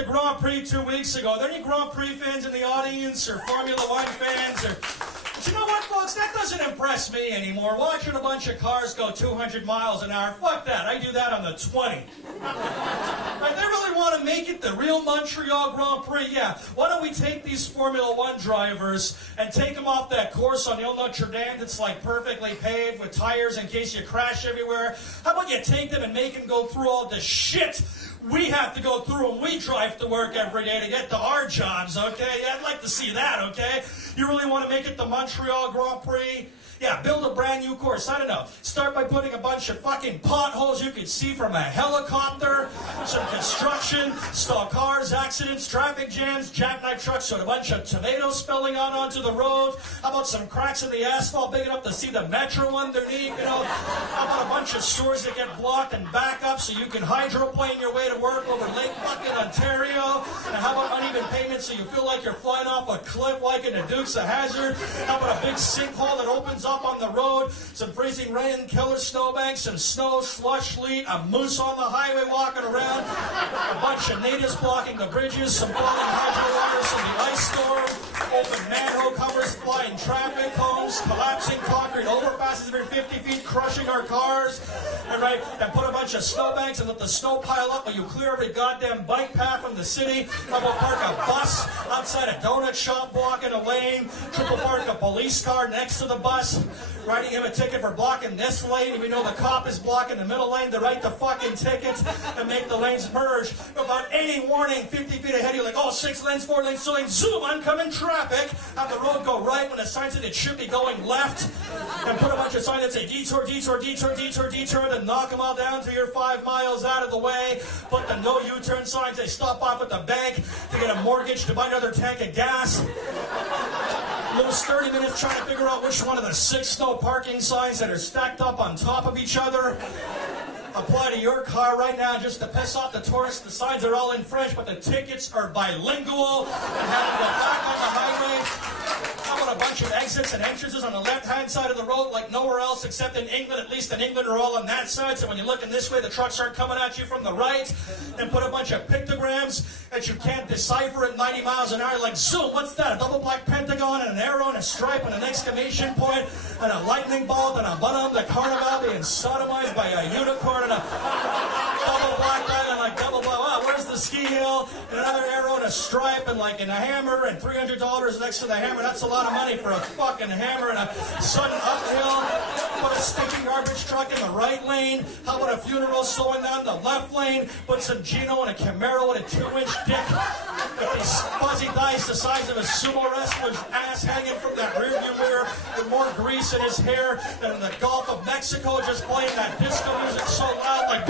the Grand Prix 2 weeks ago. Are there any Grand Prix fans in the audience or Formula One fans? But you know what, folks? That doesn't impress me anymore. Watching a bunch of cars go 200 miles an hour, fuck that. I do that on the 20. Like, they really want to make it the real Montreal Grand Prix? Yeah. Why don't we take these Formula One drivers and take them off that course on Ile Notre Dame that's like perfectly paved with tires in case you crash everywhere? How about you take them and make them go through all the shit we have to go through when we drive to work every day to get to our jobs, okay? Yeah, I'd like to see that, okay? You really want to make it the Montreal Grand Prix? Yeah, build a brand new course. I don't know. Start by putting a bunch of fucking potholes you could see from a helicopter, some construction, stall cars, accidents, traffic jams, jackknife trucks, so a bunch of tomatoes spilling out onto the road. How about some cracks in the asphalt big enough to see the metro underneath, you know? How about a bunch of stores that get blocked and back up so you can hydroplane your way to work over Lake fucking Ontario? And how about uneven pavement so you feel like you're flying off a cliff like in the Dukes of Hazzard? How about a big sinkhole that opens up on the road, some freezing rain, killer snowbanks, some snow, slush, sleet, a moose on the highway walking around, a bunch of natives blocking the bridges, some falling hydro waters from the ice storm, open manhole covers, flying traffic cones, collapsing concrete overpasses every 50 feet, crushing our cars, and right, and put a bunch of snowbanks and let the snow pile up while you clear every goddamn bike path from the city. How about park a bus outside a donut shop blocking a lane, triple park a police car next to the bus, writing him a ticket for blocking this lane, and we know the cop is blocking the middle lane to write the fucking ticket and make the lanes merge. Without any warning, 50 feet ahead, you're like, oh, 6 lanes, 4 lanes, 2 lanes, zoom, oncoming traffic. Have the road go right when the sign said it should be going left, and put a bunch of signs that say detour, detour, detour, detour, detour, then knock them all down till you're 5 miles out of the way. Put the no U-turn signs, they stop off at the bank to get a mortgage to buy another tank of gas. Lose 30 minutes trying to figure out which one of the 6 no parking signs that are stacked up on top of each other apply to your car right now just to piss off the tourists. The signs are all in French, but the tickets are bilingual, and have to go back on the highway. How about a bunch of exits and entrances on the left-hand side of the road like nowhere else except in England? At least in England are all on that side, so when you're looking this way, the trucks aren't coming at you from the right. And put a bunch of pictograms that you can't decipher at 90 miles an hour, like, zoom, what's that? A double black pentagon and an arrow and a stripe and an exclamation point and a lightning bolt and a Bonhomme de Carnival being sodomized by a unicorn and a double black line and like double black, wow, where's the ski hill? And another arrow and a stripe and like and a hammer and $300 next to the hammer. That's a lot of money for a fucking hammer and a sudden uphill. Put a stinking garbage truck in the right lane. How about a funeral slowing down the left lane? Put some Gino in a Camaro with a 2-inch dick with these fuzzy dice the size of a sumo wrestler's ass hanging from that rearview mirror with more grease in his hair than in the Gulf of Mexico, just playing that disco music so loud like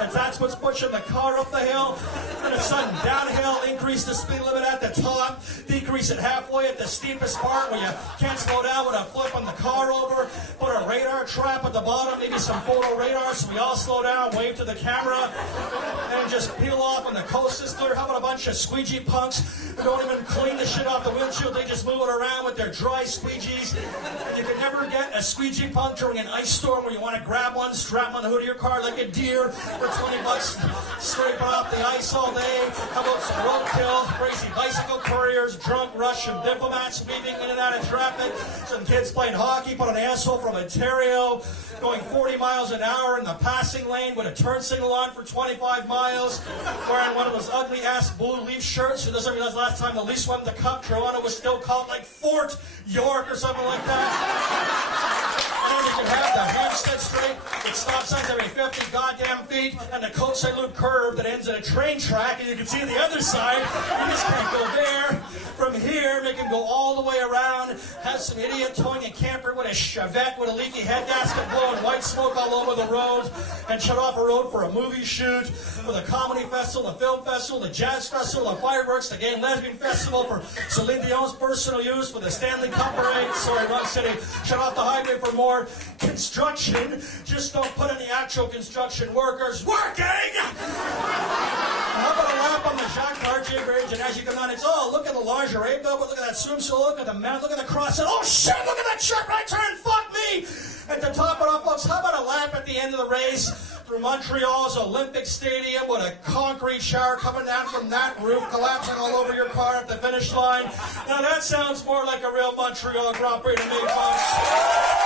and that's what's pushing the car up the hill. And a sudden downhill, increase the speed limit at the top, decrease it halfway at the steepest part where you can't slow down without flipping the car over. Put a radar trap at the bottom, maybe some photo radar so we all slow down, wave to the camera, and just peel off when the coast is clear. How about a bunch of squeegee punks who don't even clean the shit off the windshield, they just move it around with their dry squeegees. And you can never get a squeegee punk during an ice storm where you want to grab one, strap on the hood of your car like a deer for $20, scrape off the ice all day. How about some roadkill, crazy bicycle couriers, drunk Russian diplomats weaving in and out of traffic, some kids playing hockey, put an asshole from Ontario going 40 miles an hour in the passing lane with a turn signal on for 25 miles, wearing one of those ugly-ass blue leaf shirts. Who doesn't realize last time the Leafs won the cup, Toronto was still called like Fort York or something like that. And then you can have the Hampstead Straight with stop signs every 50 goddamn feet and the Côte Saint-Luc curve that ends at a train track, and you can see the other side. You just can't go there. From here, make him go all the way around, have some idiot towing a camper with a Chevette with a leaky head gasket blowing white smoke all over the road, and shut off a road for a movie shoot, for the comedy festival, the film festival, the jazz festival, the fireworks, the gay and lesbian festival, for Celine Dion's personal use, for the Stanley Cup parade. Sorry, wrong city. Shut off the highway for more construction. Just don't put any actual construction workers working. How about a lap on the Jacques Cartier Bridge, and as you come down, it's, oh, look at the lingerie bill, but look at that swimsuit, look at the mount, look at the cross, and oh shit, look at that sharp right turn, fuck me! And to top it off, folks, how about a lap at the end of the race through Montreal's Olympic Stadium with a concrete shower coming down from that roof, collapsing all over your car at the finish line. Now that sounds more like a real Montreal Grand Prix to me, folks.